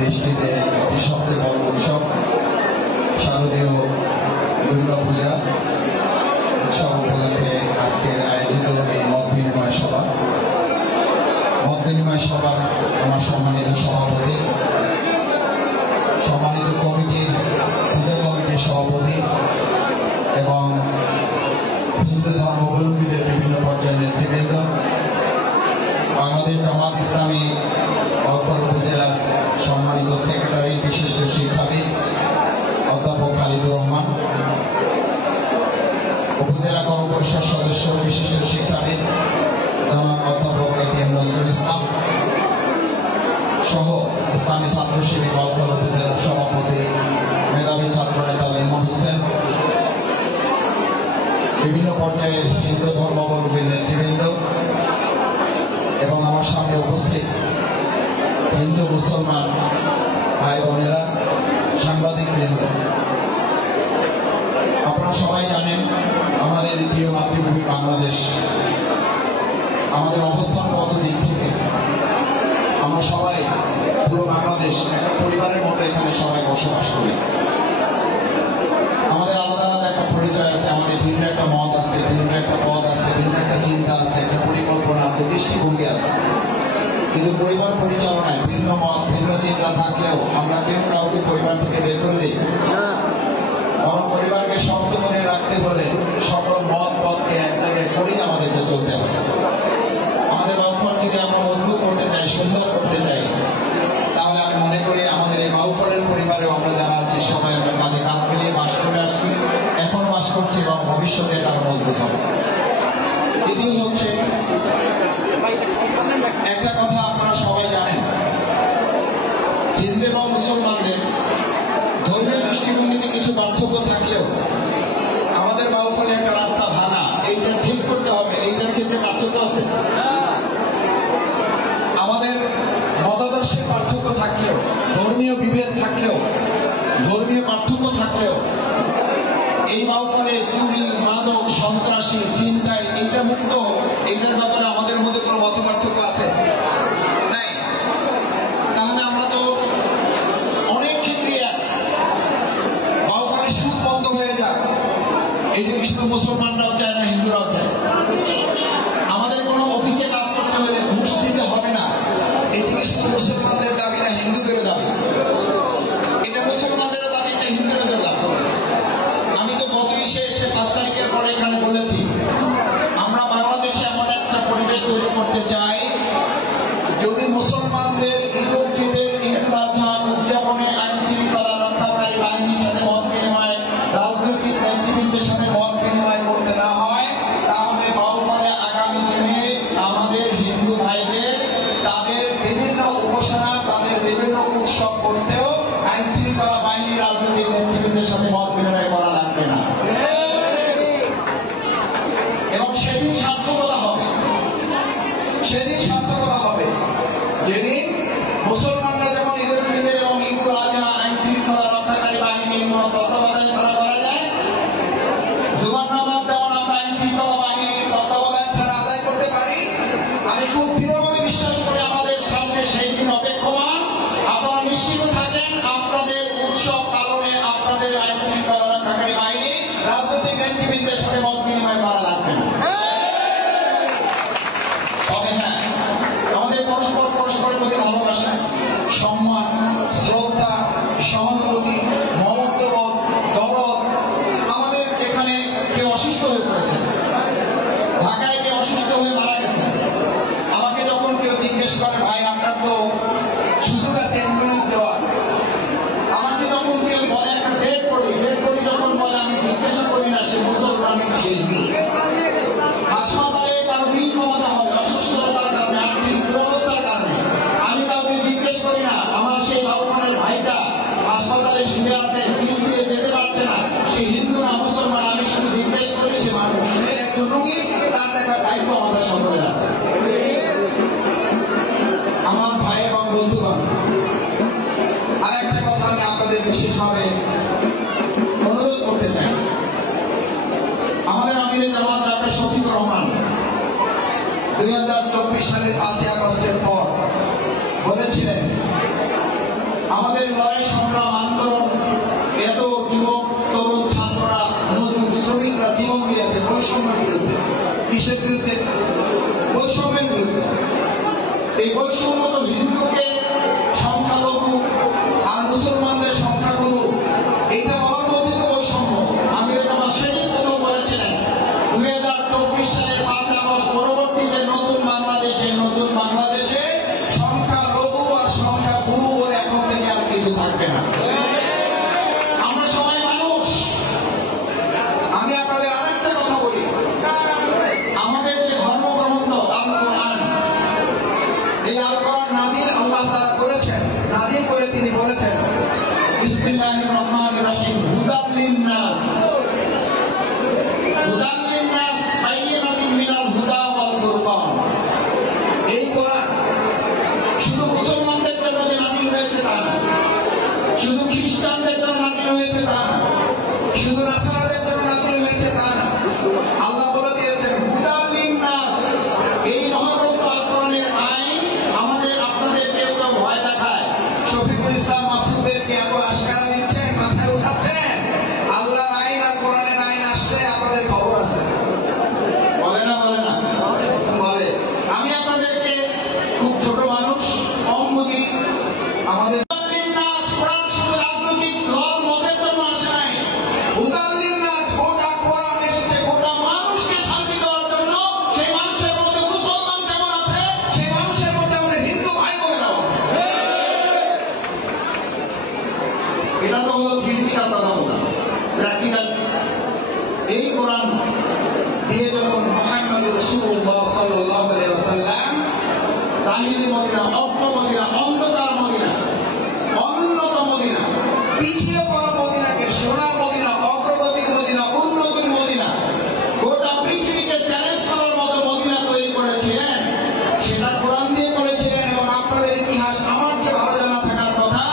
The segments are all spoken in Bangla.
দেশটিতে একটি সবচেয়ে বড় উৎসব শারদীয় দুর্গাপূজা উৎসব উপলক্ষে আজকের আয়োজিত এই মত বিনিময় সভা। মত বিনিময় সভার আমার সম্মানিত সভাপতি, সম্মানিত কমিটির পূজা কমিটির সভাপতি এবং হিন্দু ধর্মাবলম্বীদের বিভিন্ন পর্যায়ের নেতৃবৃন্দ, বাংলাদেশ জামাত ইসলামী বাউফল উপজেলার সম্মানিত সেক্রেটারি বিশিষ্ট শিক্ষাবিদ অধ্যাপক খালিদুর রহমান, উপজেলা কর্মপরিষদ সদস্য বিশিষ্ট শিক্ষাবিদ জনাব অধ্যাপক এটিএম নজরুল ইসলাম সহ ইসলামী ছাত্র শিবির বাউফল উপজেলার সভাপতি মেধাবী ছাত্র নেতা লেমন হোসেন, বিভিন্ন পর্যায়ের হিন্দু ধর্মাবলম্বীর নেতৃবৃন্দ এবং আমার সামনে উপস্থিত হিন্দু মুসলমান ভাই বোনেরা, সাংবাদিক বৃন্দ, আপনারা সবাই জানেন আমাদের দ্বিতীয় মাতৃভূমি বাংলাদেশ। আমাদের অবস্থানগত দিক থেকে আমরা সবাই পুরো বাংলাদেশ একটা পরিবারের মতো এখানে সবাই বসবাস করি। আমাদের আলাদা আলাদা একটা পরিচয় আছে, আমাদের ভিন্ন একটা মত আছে, ভিন্ন একটা পথ আছে, ভিন্ন একটা চিন্তা আছে, একটা পরিকল্পনা আছে, দৃষ্টিভঙ্গি আছে। কিন্তু পরিবার পরিচালনায় ভিন্ন মত ভিন্ন চিন্তা থাকলেও আমরা কেউ কাউকে পরিবার থেকে বের করে দিই না। বরং পরিবারকে শক্ত করে রাখতে হলে সকল মত পথকে এক জায়গায় করেই আমাদেরকে চলতে হবে। আমাদের বাউফল থেকে আমরা মজবুত করতে চাই, সুন্দর করতে চাই, তাহলে আমি মনে করি আমাদের এই বাউফলের পরিবারেও আমরা যারা আছি সবাই আমরা কাঁধে কাঁধ মিলিয়ে বাস করে আসছি, এখন বাস করছি এবং ভবিষ্যতে তারা মজবুত হবে। দ্বিতীয় হচ্ছে একটা কথা আপনারা সবাই জানেন, হিন্দু এবং মুসলমানদের ধর্মীয় দৃষ্টিভঙ্গিতে কিছু পার্থক্য থাকলেও আমাদের বাউফলে একটা রাস্তা ভাঙা, এইটা ঠিক করতে হবে, এইটার ক্ষেত্রে পার্থক্য আছে। আমাদের মতাদর্শের পার্থক্য থাকলেও, ধর্মীয় বিভেদ থাকলেও, ধর্মীয় পার্থক্য থাকলেও এই বাউফলে চুরি, মাদক, সন্ত্রাসী, ছিনতাই এইটা মুক্ত, এইটার ব্যাপারে আমাদের মধ্যে কোনো মত পার্থক্য আছে নাই। তাহলে আমরা তো অনেক ক্ষেত্রে বাউফলে সুদ বন্ধ হয়ে যাক, এটা কি শুধু মুসলমানরাও চায় না, হিন্দুরাও চায়? আমাদের কোনো অফিসে কাজ করতে হলে ঘুষ দিতে হবে না, এদিকে শুধু মুসলমানদের দাবি না, হিন্দুদেরও দাবি। এটা মুসলমানদেরও দাবি, এটা হিন্দুদেরও দাবি। আমি তো গত এসে 5 তারিখের পরে এখানে বলেছি, আমরা বাংলাদেশে এমন একটা পরিবেশ তৈরি করতে চাই, যদি মুসলমানদের ঈদ উল ফিতর, ঈদ উল আজহা উদযাপনে আইন শৃঙ্খলা রক্ষাকারী বাহিনীর সাথে মত বিনিময়, রাজনৈতিক নেতৃবৃন্দের সাথে মত বিনিময় করতে না হয়, তাহলে বাউফলে আগামী দিনে আমাদের হিন্দু ভাইদের তাদের বিভিন্ন উপাসনা, তাদের বিভিন্ন উৎসব করতেও আইন শৃঙ্খলা বাহিনী, রাজনৈতিক নেতৃবৃন্দের সাথে মত বিনিময় করা লাগবে না। এবং সেদিন সার্থকতা হবে, সেদিন সার্থকতা হবে যেদিন মুসলমানরা যখন ঈদ উল ফিতর এবং ঈদ উল আজহা আইন শৃঙ্খলা রক্ষাকারী বাহিনীর তত্ত্বাবধান ছাড়া করা যায়। জুমার নামাজ যেমন আমরা আইন শৃঙ্খলা বাহিনীর তত্ত্বাবধান ছাড়া আদায় করতে পারি, আমি খুব দৃঢ়ভাবে বিশ্বাস করি আমাদের সামনে সেই দিন অপেক্ষমান। আপনারা নিশ্চিত থাকেন, আপনাদের উৎসব পালনে আপনাদের আইন শৃঙ্খলা রক্ষাকারী বাহিনী, রাজনৈতিক নেতৃবৃন্দের সাথে মত বিনিময় করা লাগবে না। তবে হ্যাঁ, আমাদের পরস্পর পরস্পরের প্রতি ভালোবাসা, সম্মান, শ্রদ্ধা, সহানুভূতি, মমত্ববোধ, দরদ। আমাদের এখানে কেউ অসুস্থ হয়ে পড়েছে, ঢাকায় কেউ অসুস্থ হয়ে মারা গেছে, আমাকে যখন কেউ জিজ্ঞেস করে ভাই আপনার তো সুযোগ আছে অ্যাম্বুলেন্স দেওয়ার, আমাকে যখন কেউ বলে একটা বেড করি যখন বলে, আমি জিজ্ঞাসা করি না সে মুসলমান নাকি সে হিন্দু। হাসপাতালে কারো বিল কমাতে হবে অসুস্থতার কারণে, আর্থিক দুরবস্থার কারণে, আমি কাউকে জিজ্ঞেস করি না আমার সেই বাউফলের ভাইটা হাসপাতালে শুয়ে আছে, বিল দিয়ে যেতে পারছে না, সে হিন্দু না মুসলমান, আমি শুধু জিজ্ঞেস করি সে মানুষ, সে একজন রোগী, তার একটা দায়িত্ব আমাদের সকলের আছে। আমার ভাই এবং বন্ধুগণ, আর একটা কথা আমি আপনাদের বিশেষভাবে অনুরোধ করতে চাই। আমাদের আমিরে জামাত ডক্টর শফিকুর রহমান 2024 সালের 5ই আগস্টের পর বলেছিলেন আমাদের লড়াই সংগ্রাম আন্দোলন এত যুবক তরুণ ছাত্ররা মজদুর শ্রমিকরা জীবন দিয়েছে বৈষম্যের বিরুদ্ধে। কিসের বিরুদ্ধে? বৈষম্যের বিরুদ্ধে। এই বৈষম্য তো হিন্দুকে সংখ্যালঘু আর মুসলমানদের সংখ্যাগুরু, এইটা বলার মধ্যে তো বৈষম্য। আমি আমার সেদিন কথা বলেছিলেন 2024 সালের 5 আগস্ট পরবর্তী যে নতুন বাংলাদেশে সংখ্যালঘু আর সংখ্যাগুরু বলে এখন থেকে আর কিছু থাকবে না। আমরা সবাই মানুষ। আমি আপনাদের আরেকটা কথা বলি, আমাদের যে ধর্মগ্রন্থ আল কোরআন, এই আল কোরআন নাযিল আল্লাহ তাআলা করেছেন, নাযিল করে তিনি বলেছেন বিসমিল্লাহির রহমানির রহিম হুদাল লিন-নাস, হুদাল লিন-নাস বায়িনাতুন মিনাল হুদা ওয়াল ফুরকান। এই কোরআন শুধু মুসলমানদের জন্য যে নাযিল হয়েছে তা না, শুধু খ্রিস্টানদের জন্য নাযিল হয়েছে তা না, শুধু নাসারাদের জন্য নাযিল হয়েছে তা না। আল্লাহ বলে দিয়েছেন হুদাল লিন-নাস। এই মহাগ্রন্থ আল কোরআনের আইন আমাদের আপনাদের কেউ কেউ ভয় দেখায়, শফিকুল ইসলাম মাসুদদেরকে এত আশকারা দিচ্ছেন, মাথায় উঠাচ্ছেন। আল্লাহর আইন আর কোরআনের আইন আসলে আপনাদের খবর আছে, বলে না? বলে না? বলে। আমি আপনাদেরকে খুব ছোট মানুষ, কম বুঝি, আমাদের কোরআন শুধু রাজনৈতিক দল মতের জন্য আসে নাই। হুদাল লিন-নাস গোটা কোরআন এসেছে গোটা মানুষকে শান্তি দেওয়ার জন্য। সেই মানুষের মধ্যে মুসলমান যেমন আছে, সেই মানুষের মধ্যে আমাদের হিন্দু ভাই বোনেরাও আছে। এটা তো হলো থিওরিটিক্যাল কথা বলা, প্র্যাকটিক্যাল। এই কোরআন দিয়ে যখন মুহাম্মদুর রাসূলুল্লাহ সাল্লাল্লাহু আলাইহি ওয়াসাল্লাম জাহিলি মদিনা, অজ্ঞ মদিনা, অন্ধকার মদিনা, অনুন্নত মদিনা, পিছিয়ে পড়া মদিনাকে সোনার মদিনা, অগ্রগতির মদিনা, উন্নতির মদিনা, গোটা পৃথিবীকে চ্যালেঞ্জ করার মতো মদিনা তৈরি করেছিলেন, সেটা কোরআন দিয়ে করেছিলেন। এবং আপনাদের ইতিহাস আমার যে ভালো জানা থাকার কথা,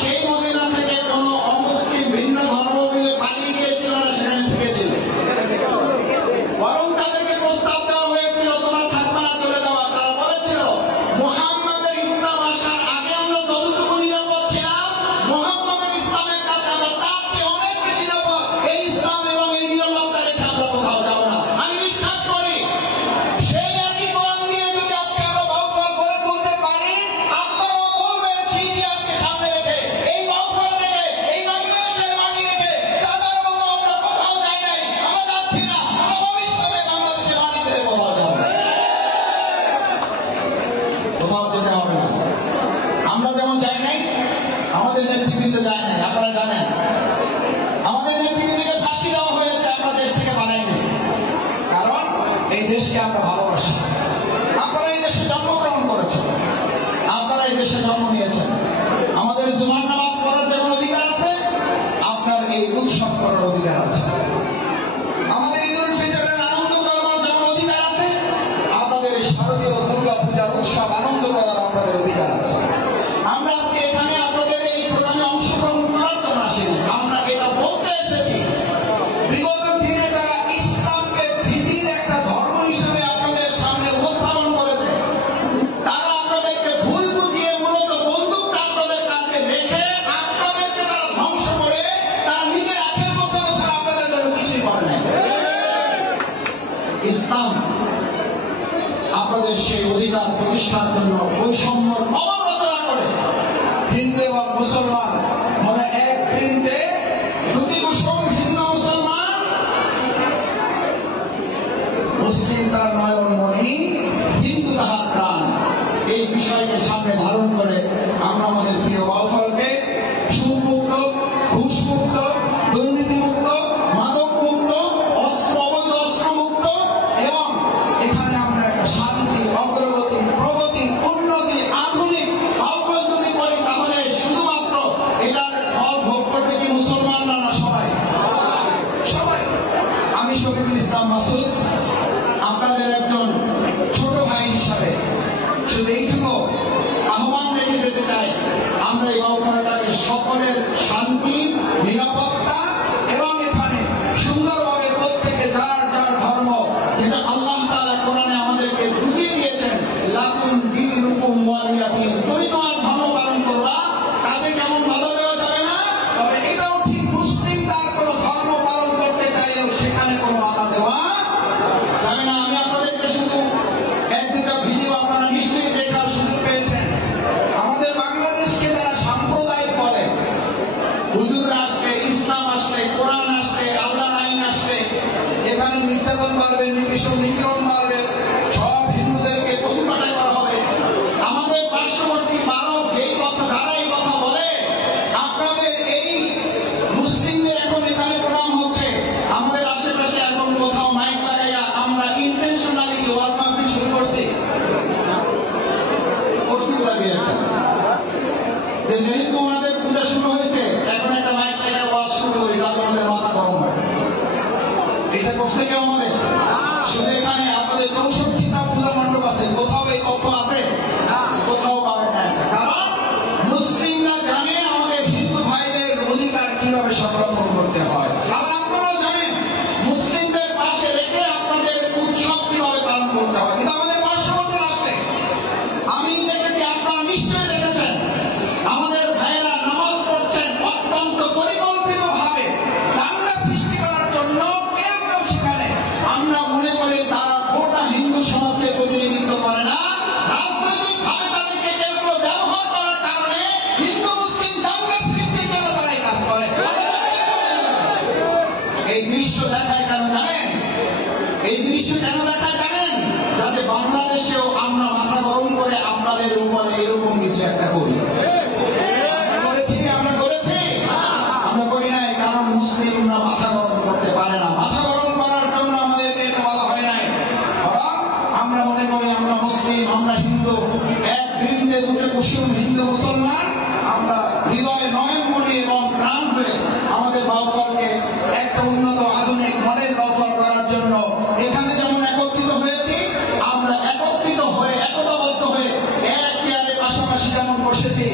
সেই মদিনা থেকে কোন অমুসলিম ভিন্ন ধর্ম মিলে পালিয়ে গিয়েছিল না, সেখানে থেকেছিল। বরং তাদেরকে প্রস্তাব দেওয়া হয়েছিল তোমরা থাকবে না, চলে যাওয়া। তারা বলেছিল মুহাম্মাদের ইসলাম আসার আগে আমরা যতটুকু নিরাপদ ছিলাম, মুহাম্মাদের ইসলামের কাছে আমরা তার চেয়ে অনেক বেশি নিরাপদ। এই ইসলাম এবং এই নিরাপত্তা রেখে আমরা কোথাও যাবো না। আমি বিশ্বাস করি সেই একই কোরআন নিয়ে যদি আজকে আমরা বাউফল করে তুলতে পারি, আপনারাও বলবেন সেই ইতিহাসকে সামনে রেখে, এই বাউফল থেকে, এই বাংলাদেশের মাটি রেখে দাদার মতো আমরা কোথাও যাই নাই, আমরা যাচ্ছি না, আমরা ভবিষ্যতে বাংলাদেশের মাটি ছেড়ে কোথাও যাবো না। কোথাও যেতে হবে না। আমরা যেমন যাই নাই, আমাদের নেতৃবৃন্দ যায় নাই। আপনারা জানেন আমাদের নেতৃবৃন্দকে ফাঁসি দেওয়া হয়েছে, আমরা দেশ থেকে পালাইনি। কারণ এই দেশকে আমরা ভালোবাসি। আপনারা এই দেশে জন্মগ্রহণ করেছেন, আপনারা এই দেশে জন্ম নিয়েছেন। আমাদের জুমার নামাজ পড়ার যেমন অধিকার আছে, আপনার এই উৎসব করার অধিকার আছে। আমাদের ঈদুল ফিতরের আনন্দ করার যেমন অধিকার আছে, আপনাদের এই শারদীয় দুর্গা পূজার উৎসব আনন্দ করার আপনাদের অধিকার আছে। আমরা আজকে এখানে আপনাদের এই প্রোগ্রামে অংশগ্রহণ করার জন্য আসিনি, আমরা এটা বলতে এসেছি বিগত দিনে যারা ইসলামকে ভীতির একটা ধর্ম হিসেবে আপনাদের সামনে উপস্থাপন করেছে, তারা আপনাদেরকে ভুল বুঝিয়ে মূলত বন্দুকটা আপনাদের কাছে রেখে আপনাদেরকে তারা ধ্বংস করে তারা নিজের 18 বছর ছাড়া আপনাদের জন্য কিছুই করে নাই। ইসলাম আপনাদের সেই অধিকার প্রতিষ্ঠার জন্য বৈষম্য অবরচনা করে হিন্দু এবং মুসলমান মানে এক বৃন্দে দুটি কুসুম ভিন্ন মুসলমান, মুসলিম তার নয়নমণি, হিন্দু তাহার প্রাণ। এই বিষয়কে সামনে ধারণ করে আমরা আমাদের প্রিয় বাউফলকে সুদমুক্ত, ঘুষমুক্ত, দুর্নীতিমুক্ত, মাদকমুক্ত, অবৈধ অস্ত্রমুক্ত এবং এখানে আমরা একটা শান্তি, অগ্রগতি, প্রগতি, উন্নতি, আধুনিক বাউফল যদি করি, তাহলে শুধুমাত্র যে যেহেতু ওনাদের পূজা শুরু হয়েছে, এখন একটা মাইক লাইনে ওয়াজ শুরু হয়ে যাতে আমাদের মাথা গরম হয়। এটা করছে কেউ আমাদের? শুধু এখানে আমাদের 64টা পূজা মণ্ডপ আছে, কোথাও এই তথ্য আছে? কোথাও পাবেন না। কারণ মুসলিমরা জানে আমাদের হিন্দু ভাইদের অধিকার কিভাবে সংরক্ষণ করতে হয়। আবার আপনারাও জানেন মুসলিমদের পাশে রেখে আপনাদের উৎসব কিভাবে পালন করতে হয়। কিন্তু আমাদের পার্শ্ববর্তী রাষ্ট্রে আমি দেখেছি, আপনারা নিশ্চয়ই দেখেছেন, আমাদের ভাইয়েরা নামাজ পড়ছেন অত্যন্ত পরিকল্পিত ভাবে দাঙ্গা সৃষ্টি করার জন্য। কেউ কেউ সেখানে আমরা মনে করি তারা গোটা হিন্দু সমাজকে প্রতিনিধিত্ব করে না, রাজনৈতিক ভাবে তাদেরকে কেউ কেউ ব্যবহার করার কারণে হিন্দু মুসলিম দাঙ্গা সৃষ্টির জন্য তারাই কাজ করে। এই দৃশ্য দেখায় কেন জানেন? এই দৃশ্য কেন দেখায় জানেন? যাতে বাংলাদেশেও আমরা মাথা গরম করে আপনাদের উপরে এরকম কিছু একটা করি। আমরা করি নাই, কারণ মুসলিমরা মাথা গরম করতে পারে না। মাথা গরম করার জন্য আমাদেরকে বলা হয় নাই। আমরা মনে করি আমরা মুসলিম, আমরা হিন্দু, এক বৃন্দে দুটো কুসুম হিন্দু মুসলমান। আমরা হৃদয় নয়ন মনি এবং প্রাণ হয়ে আমাদের বাউফলকে একটা উন্নত আধুনিক মডেল বাউফল করার জন্য এখানে যেমন একত্রিত হয়েছি, আমরা একত্রিত হয়ে একতাবদ্ধ হয়ে এক চেয়ারের পাশাপাশি যেমন বসেছি,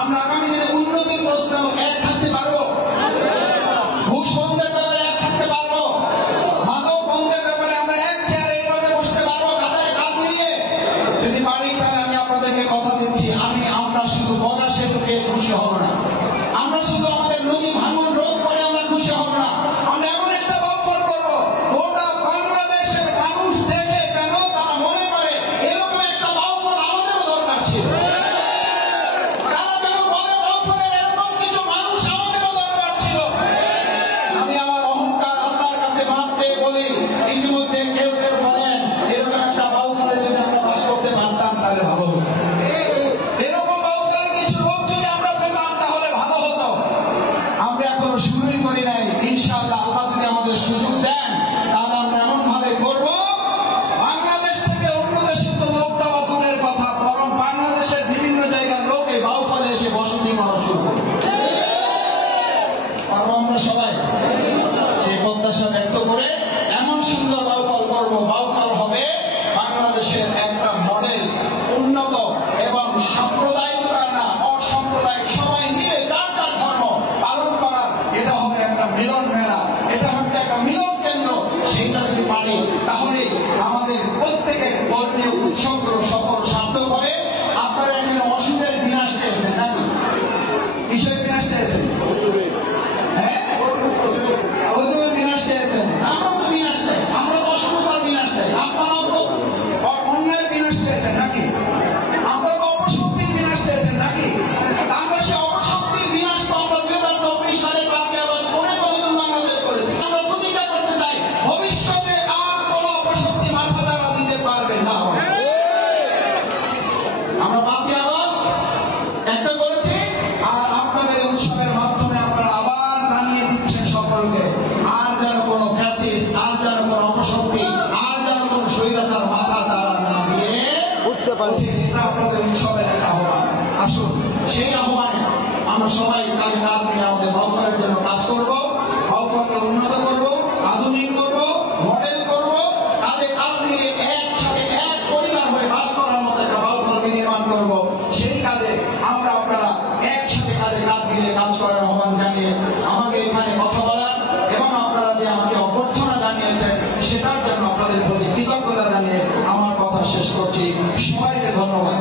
আমরা আগামী দিনে উন্নতির প্রশ্নেও এক থাকতে পারবো। ভূষণদের ব্যাপারে এক থাকতে পারবো। মানব বন্ধের ব্যাপারে আমরা এক চেয়ারে এইভাবে বসতে পারবো, কাঁধে কাঁধ মিলিয়ে। যদি পারি তাহলে আমি আপনাদেরকে কথা দিচ্ছি, আমরা শুধু বদা সেতুকে খুশি হব না, আমরা শুধু আমাদের নদী ভাঙন রোধ করে আমরা খুশি হব না, আমরা এমন একটা বাউফল করবো গোটা বাংলাদেশের মানুষ দেখে কেন তারা মনে করে এরকম একটা বাউফল আমাদেরও দরকার ছিল। তারা যেন বলে বাউফলের এরকম কিছু মানুষ আমাদেরও দরকার ছিল। আমি আমার অহংকার আল্লাহর কাছে মাপ চেয়ে বলি, ইতিমধ্যে কেউ কেউ বলেন এরকম একটা বাউফলে যদি আমরা বাস করতে পারতাম তাহলে ভালো হতো। এরকম বাউফলের কিছু লোক যদি আমরা পেতাম তাহলে ভালো হতো। আমরা এখনো শুরুই করি নাই। ইনশাআল্লাহ আল্লাহ যদি আমাদের সুযোগ দেন তাহলে আমরা এমন ভাবে করবো, বাংলাদেশ থেকে অন্য দেশে তো লোক দেওয়া দূরের কথা, বরং বাংলাদেশের বিভিন্ন জায়গার লোক এই বাউফলে এসে বসতি করা শুরু করবে। পারবো আমরা সবাই? সেই প্রত্যাশা ব্যক্ত করে এমন সুন্দর বাউফল করবো, বাউফল হবে বাংলাদেশের একটা মডেল, উন্নত এবং সাম্প্রদায়িকতা না, অসাম্প্রদায়িক, সবাই মিলে যার যার ধর্ম পালন করার। এটা হবে একটা মিলন মেলা, এটা হবে একটা মিলন কেন্দ্র। সেইটা যদি পারি তাহলে আমাদের প্রত্যেকের ধর্মীয় উৎসবগুলো সফল সার্থক হবে। আপনারা এখানে অসুখের বিনাশ পেয়েছেন নাকি? কিসের বিনাশ পেয়েছেন? হ্যাঁ, অধুরের বিনাশ পেয়েছেন। আমরা তো বিনাশ চাই, আমরা অসুখতার বিনাশ চাই। আপনারাও তো অন্যায় বিনাশ পেয়েছেন নাকি? আমরা তো অপশক্তির বিনাশ পেয়েছেন নাকি? আমরা সে অপশক্তির বিনাশ তো আমরা 2024 সালে পাঁচই আগস্ট বাংলাদেশ করেছি। আমরা প্রতিজ্ঞা করতে চাই ভবিষ্যতে আর কোনো অপশক্তি মাথা দ্বারা দিতে পারবে না। আমরা 5ই আগস্ট একটা করেছি, আর আপনাদের উৎসবের মাধ্যমে আপনারা আবার জানিয়ে দিচ্ছেন সকলকে, আর যেন কোনো ফ্যাসিস্ট, আর যেন কোনো অপশক্তি, আর যেন কোনো স্বৈরাচার মাথা দ্বারা না দিয়ে উঠতে পারে। এটা আপনাদের উৎসবের একটা আহ্বান। আসুন সেই আহ্বানে আমরা সবাই কাজে কাজ নিয়ে আমাদের বাউফলের জন্য কাজ করবো, বাউফলকে উন্নত করবো, আধুনিক করবো, মডেল করবো, কাজে কাজ নিয়ে একসাথে এক পরিবার হয়ে বাস করার মতো একটা বাউফল নির্মাণ করবো। সেই কাজে আমরা আপনারা একসাথে কাজে কাজ মিলে কাজ করার আহ্বান জানিয়ে আমাকে এখানে কথা বলার এবং আপনারা যে আমাকে অভ্যর্থনা জানিয়েছেন সেটার জন্য আপনাদের প্রতি কৃতজ্ঞতা জানিয়ে আমার কথা শেষ করছি। সবাইকে ধন্যবাদ।